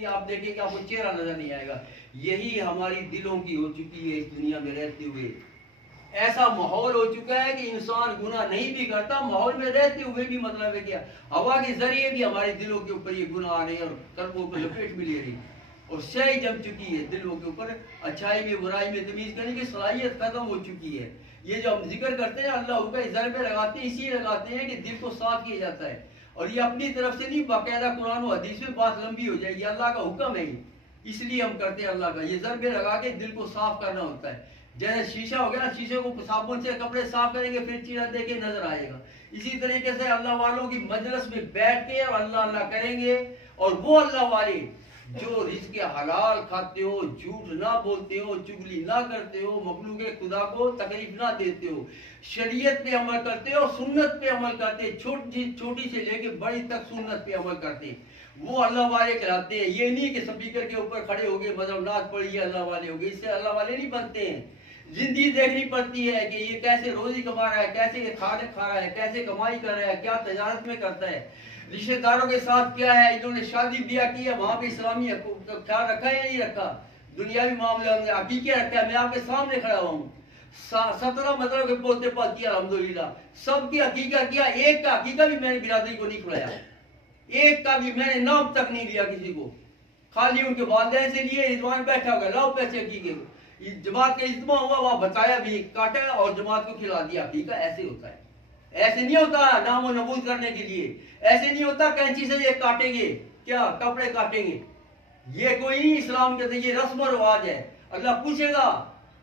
नहीं, आप देखेंगे आपको चेहरा नजर नहीं आएगा। यही हमारी दिलों की हो चुकी है इस दुनिया में रहते हुए। ऐसा माहौल हो चुका है कि इंसान गुनाह नहीं भी करता, माहौल में रहते हुए भी मतलब है क्या हवा के जरिए भी हमारे दिलों के ऊपर ये गुनाह आ रहे हैं और कल्बों को लपेट भी ले रही और स्याही जम चुकी है दिलों के ऊपर। अच्छाई में बुराई में तमीज करने की सलाहियत खत्म हो चुकी है। ये जो हम जिक्र करते हैं अल्लाह का ज़रबे लगाते हैं, इसलिए लगाते हैं कि दिल को साफ किया जाता है। और ये अपनी तरफ से नहीं, बाकायदा कुरान और हदीस में बात लंबी हो जाएगी, अल्लाह का हुक्म है, इसलिए हम करते हैं अल्लाह का। ये ज़रबे लगा के दिल को साफ करना होता है। जैसे शीशा हो गया ना, शीशे को साबुन से कपड़े साफ करेंगे फिर चीरा दे के नजर आएगा। इसी तरीके से अल्लाह वालों की मजलिस में बैठ के और अल्लाह अल्लाह करेंगे, और वो अल्लाह वाले जो रिज़्क़ हलाल खाते हो, झूठ ना बोलते हो, चुगली ना करते हो, मखलूक खुदा को तकलीफ ना देते हो, शरीयत पे अमल करते हो, सुन्नत पे अमल करते, छोटी से लेके बड़ी तक सुन्नत पे अमल करते, वो अल्लाह वाले कहलाते हैं। ये नहीं कि स्पीकर के ऊपर खड़े हो गए मतलब नाच पड़ी अल्लाह वाले हो गए, इससे अल्लाह वाले नहीं बनते हैं। जिंदगी देखनी पड़ती है कि ये कैसे रोजी कमा रहा है, कैसे ये खाने खा रहा है, कैसे कमाई कर रहा है, क्या तजारत में करता है, रिश्तेदारों के साथ क्या है, इन्होंने शादी ब्याह की है वहां पे इस्लामी ख्याल रखा है या नहीं रखा, दुनियावी मामले हमने हकीकत रखा है। मैं आपके सामने खड़ा हुआ हूँ, 17 मतलब के बोलते पास किया अल्हम्दुलिल्लाह, सबकी हकीकत किया, एक का हकीकत भी मैंने बिरादरी को नहीं खुलाया, एक का भी मैंने नाम तक नहीं लिया किसी को, खाली उनके वालिदैन से लिए, रिजवान बैठा होगा लाओ पैसे हकीकत, जमात का इज्तिमा हुआ वहां बताया भी, काटा और जमात को खिला दिया, हकीकत ऐसे होता है। ऐसे नहीं होता नाम और नबूद करने के लिए, ऐसे नहीं होता कैंची से ये काटेंगे क्या कपड़े काटेंगे, ये कोई नहीं इस्लाम के ये रस्म और रिवाज है। अल्लाह पूछेगा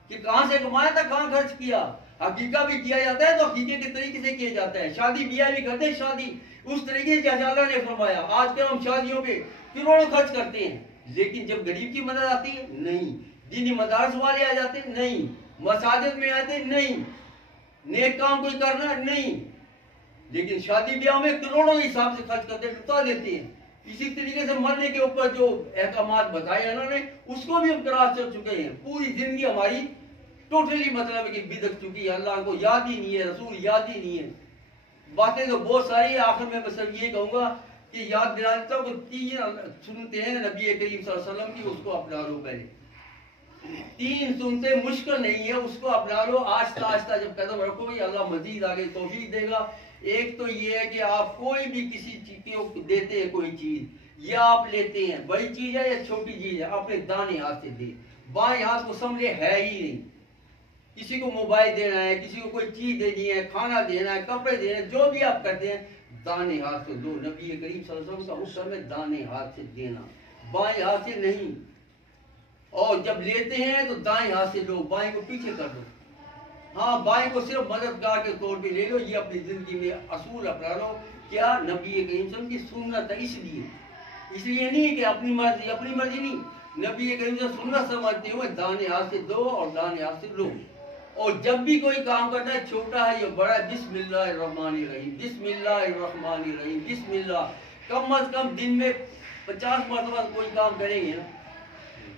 कि कहां से कमाया था, कहां खर्च किया, हकीकत भी किया जाता है तो हकीकत के तरीके से किया जाता है, शादी ब्याह भी करते हैं, शादी उस तरीके से जैसे अल्लाह ने फरमाया। आजकल हम शादियों पे करोड़ों खर्च करते हैं, लेकिन जब गरीब की मदद आती है नहीं, दीनी मदारस वाले आ जाते नहीं, मसाजिद में आते नहीं, नेक काम कोई करना नहीं, लेकिन शादी ब्याह में करोड़ों के हिसाब से खर्च करते लुटा देते हैं। इसी तरीके से मरने के ऊपर जो अहकामात बताए उन्होंने उसको भी हम क्रास कर चुके हैं। पूरी जिंदगी हमारी टोटली मतलब है कि बिदक चुकी है, अल्लाह को याद ही नहीं है, रसूल याद ही नहीं है, बातें तो बहुत सारी है। आखिर में बस ये कहूंगा कि याद दिलाता हूँ, 3 सुनते हैं नबी करीम सल्लल्लाहु अलैहि वसल्लम की, उसको अपना लो पहले, 3 सुनते मुश्किल नहीं है, उसको अपना लो आहिस्ता आहिस्ता, जब कदम रखोगे अल्लाह मजीद आगे तौफीक देगा। एक तो ये है कि आप कोई भी किसी चीज को देते हैं, कोई चीज या आप लेते हैं, बड़ी चीज है या छोटी चीज है, अपने दाने हाथ से दे, बाएं हाथ को समझे है ही नहीं। किसी को मोबाइल देना है, किसी को कोई चीज देनी है, खाना देना है, कपड़े देने हैं, जो भी आप करते हैं दाने हाथ से दो। नबी करीम सल्लल्लाहु अलैहि वसल्लम का उस समय दाने हाथ से देना, बाएं हाथ से नहीं। और जब लेते हैं तो दाएं हाथ से लो, बाएं को पीछे कर दो। हाँ, बाएं को सिर्फ मददगार के तौर पे ले लो, ये अपनी जिंदगी में असूल अपना लो। क्या नबी करीम सल्लल्लाहु अलैहि वसल्लम की सुन्नत है, इसलिए नहीं कि अपनी मर्जी नहीं, नबी करीम से सुन्नत समझते हुए दाने हाथ से दो और दाने हाथ से लो। और जब भी कोई काम करना है, छोटा है या बड़ा है, बिस्मिल्लाहिर्रहमानिर्रहीम, बिस्मिल्लाहिर्रहमानिर्रहीम, बिस्मिल्लाह, कम अज कम दिन में 50 मरतबा कोई काम करेंगे ना,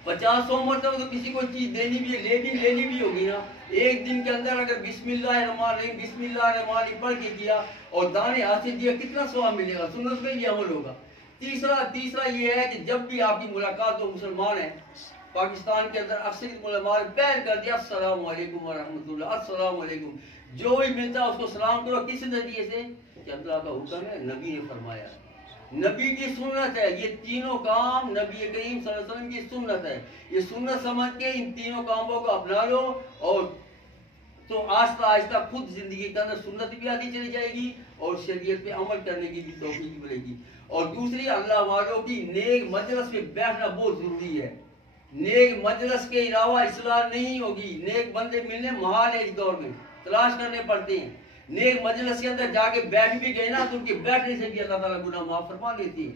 50-100 मरतबा तो किसी को चीज देनी भी है, लेनी भी होगी ना। एक दिन के अंदर अगर बिस्मिल्लाहिर्रहमानिर्रहीम बिस्मिल्लाहिर्रहमानिर्रहीम पढ़ के किया और दाने हाथ से दिया, कितना सवाब मिलेगा, सुन्नत पे ही अमल होगा। तीसरा ये है कि जब भी आपकी मुलाकात हो, मुसलमान है पाकिस्तान के अंदर अक्सर मुसलमान पैर कर दिया अस्सलाम वालेकुम व रहमतुल्लाह, अस्सलाम वालेकुम, जो भी मिलता है उसको सलाम करो। किस नजरिए से कि अल्लाह का हुक्म है, नबी ने फरमाया, नबी की सुन्नत है। ये तीनों काम नबी करीम सल्लल्लाहु अलैहि वसल्लम की सुन्नत है। ये सुन्नत समझ के इन तीनों कामों को अपना लो, और तो आहिस्ता आहिस्ता खुद जिंदगी के अंदर सुन्नत भी आती चली जाएगी और शरीयत पे अमल करने की भी तौफीक मिलेगी। और दूसरी, अल्लाह वालों की नेक मजलिस में बैठना बहुत जरूरी है। नेक मजलिस के अलावा इस्लाह नहीं होगी। नेक बंदे मिलने महाल है, इस दौर में तलाश करने पड़ते हैं। नेक मजलिस के अंदर जाके बैठ भी गए ना तो उनके बैठने से भी अल्लाह ताला गुनाह माफ फरमा देती है।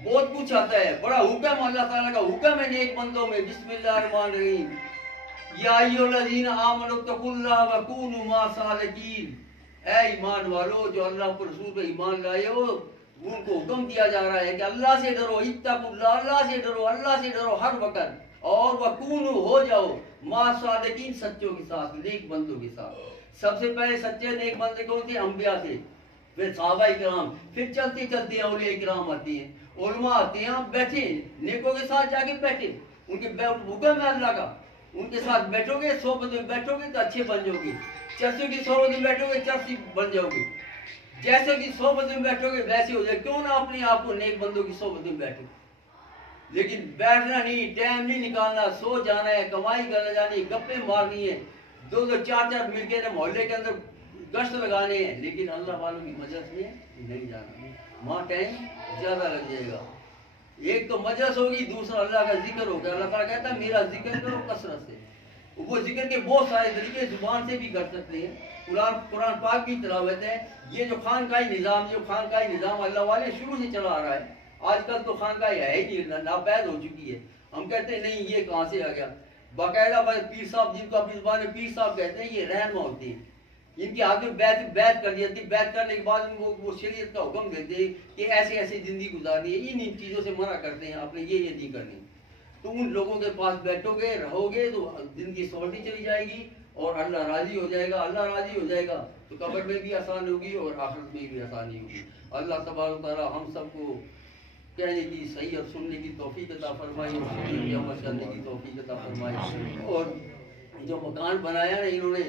बहुत कुछ आता है, बड़ा हुक्म अल्लाह ताला का हुक्म है नेक बंदों में, बिस्मिल्लाहिर्रहमानिर्रहीम, या अय्युहल्लज़ीना आमनु तकुल्लाह व कूनू मअस सादिकीन। ऐ ईमान वालो जो अल्लाह पर रसूल पे ईमान लाए हो, उनको हुक्म दिया जा रहा है कि अल्लाह से डरो, इत्तकुल्लाह, अल्लाह से डरो, अल्लाह से डरो हर वक्त, और वकूनु हो जाओ मअस सादिकीन, सच्चों के साथ, नेक बंदों के साथ। सबसे पहले सच्चे नेक बंदे कौन थे? अंबिया थे। फिर सहाबा इकराम, फिर चलते चलते औलिया इकराम आती हैं, उलमा आते हैं, आप बैठे नेकों के साथ जाके बैठे, उनके हुक्म है अल्लाह का, उनके साथ बैठोगे, सोबत में बैठोगे तो अच्छे बन जाओगे, चर्चों की सोबत में बैठोगे चर्ची बन जाओगे, जैसे की सोबत में बैठोगे वैसे हो जाए। क्यों ना अपने आप को नेक बंदों की सोबत में बैठो, लेकिन बैठना नहीं, टाइम नहीं निकालना, सो जाना है, कमाई करने जानी, गप्पे मारनी है, दो दो चार चार मिलके ने मोहल्ले के अंदर गश्त लगाने हैं, लेकिन अल्लाह वालों की मजलिस में नहीं जाना, वहाँ टाइम ज़्यादा लग जाएगा। एक तो मजलिस होगी, दूसरा अल्लाह का जिक्र होगा। अल्लाह ताला कहता है मेरा जिक्र करो कसरत से। वो जिक्र के बहुत सारे तरीके जुबान से भी कर सकते हैं, कुरान पाक की तिलावत है। ये जो खानकाही निज़ाम, जो खानकाही निज़ाम अल्लाह वाले शुरू से चला आ रहा है, आजकल तो खानकाही है ही नहीं, नापैद हो चुकी है। हम कहते हैं नहीं ये कहाँ से आ गया, बाकायदा पीर साहब, जिनको अपनी जुबान में पीर साहब कहते हैं, ये रहनुमा होते हैं, इनके हाथ में बैत कर दी जाती, बैत करने के बाद वो शरीयत का हुक्म देते हैं कि ऐसे ऐसे जिंदगी गुजारनी है, इन चीज़ों से मना करते हैं, आपने ये नहीं करनी। तो उन लोगों के पास बैठोगे रहोगे तो जिंदगी सवरती चली जाएगी और अल्लाह राजी हो जाएगा। अल्लाह राजी हो जाएगा तो कब्र में भी आसानी होगी और आखिरत में भी आसानी होगी। अल्लाह तबारक व तआला हम सबको कहने की सही और सुनने की तौफीक अता फरमाए और सुनने की अमल करने की तौफीक अता फरमाए। और जो मकान बनाया ना इन्होंने,